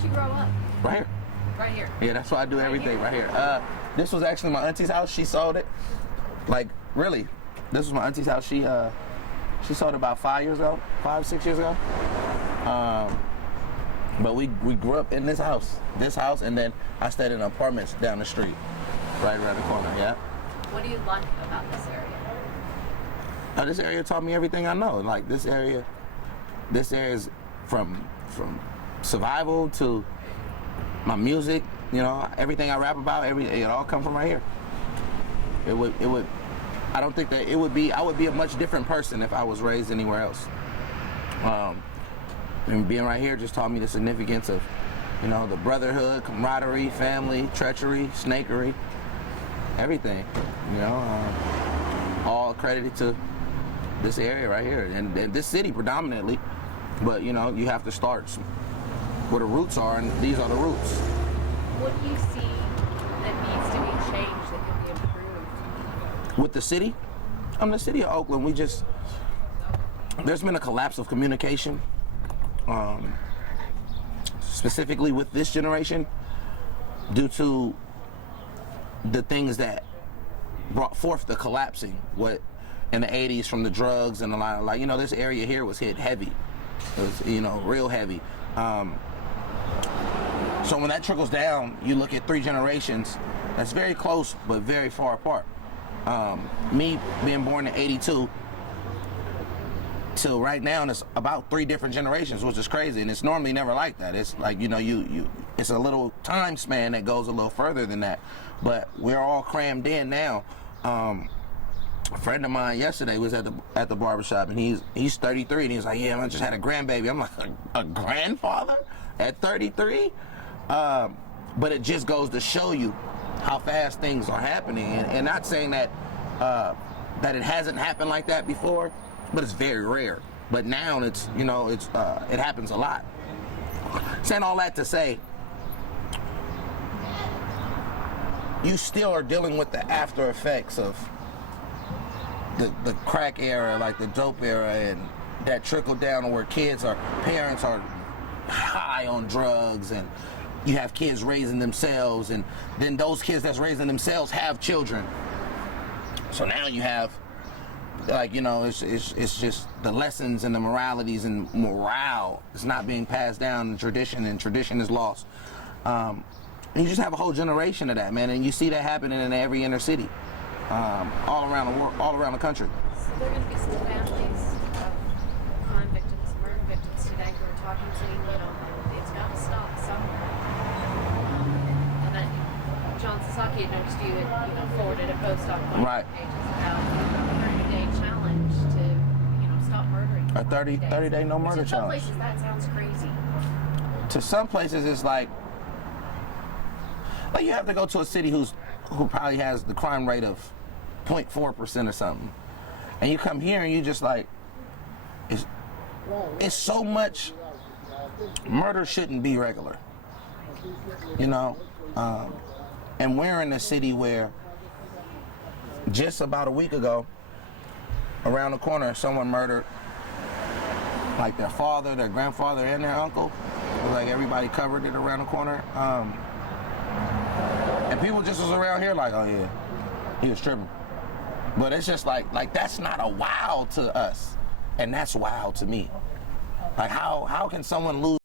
Where'd you grow up? Right here. Right here. Yeah, that's why I do everything right here. This was actually my auntie's house. She sold it. Like, really, this was my auntie's house. She sold it about 5 years ago, 5, 6 years ago. But we grew up in this house, and then I stayed in apartments down the street, right around the corner. Yeah. What do you like about this area? This area taught me everything I know. Like this area is from survival to my music. You know, everything I rap about, it all comes from right here. It would. I don't think that it would be. I would be a much different person if I was raised anywhere else. And being right here just taught me the significance of, you know, the brotherhood, camaraderie, family, treachery, snakery, everything. You know, all credited to this area right here and this city predominantly. But you know, you have to start where the roots are, and these are the roots. What do you see that needs to be changed, that can be improved? With the city? The city of Oakland, there's been a collapse of communication, specifically with this generation, due to the things that brought forth the collapsing. What in the 80s from the drugs and a lot of, like, you know, this area here was hit heavy. It was, you know, real heavy. So when that trickles down, you look at 3 generations that's very close but very far apart. Me being born in '82 till right now, and it's about 3 different generations, which is crazy, and it's normally never like that. It's like, you know, it's a little time span that goes a little further than that, but we're all crammed in now. A friend of mine yesterday was at the barbershop, and he's 33, and he's like, yeah, I just had a grandbaby. I'm like, a grandfather at 33? But it just goes to show you how fast things are happening, and not saying that that it hasn't happened like that before, but it's very rare. But now it's, you know, it happens a lot. Saying all that to say, you still are dealing with the after effects of the crack era, like the dope era, and that trickle down to where parents are high on drugs, and you have kids raising themselves, and then those kids that's raising themselves have children. So now you have, like, you know, it's just the lessons and the moralities and morale is not being passed down in tradition, and tradition is lost. And you just have a whole generation of that, man, and you see that happening in every inner city, all around the world, all around the country. So there are going to be some families of crime victims, murder victims today who are talking to, you know, it's got to stop somewhere. And then John Sasaki had noticed you had, you know, forwarded a post on one of your pages about a 30-day challenge to, you know, stop murdering. A 30-day no murder challenge. To some places that sounds crazy. To some places it's like you have to go to a city who probably has the crime rate of 0.4% or something, and you come here and you just like, it's so much. Murder shouldn't be regular, you know. And we're in a city where just about a week ago, around the corner, someone murdered like their father, their grandfather, and their uncle. Like, everybody covered it around the corner. And people just was around here like, oh yeah, he was tripping. But it's just like that's not a wow to us, and that's wow to me. Like, how can someone lose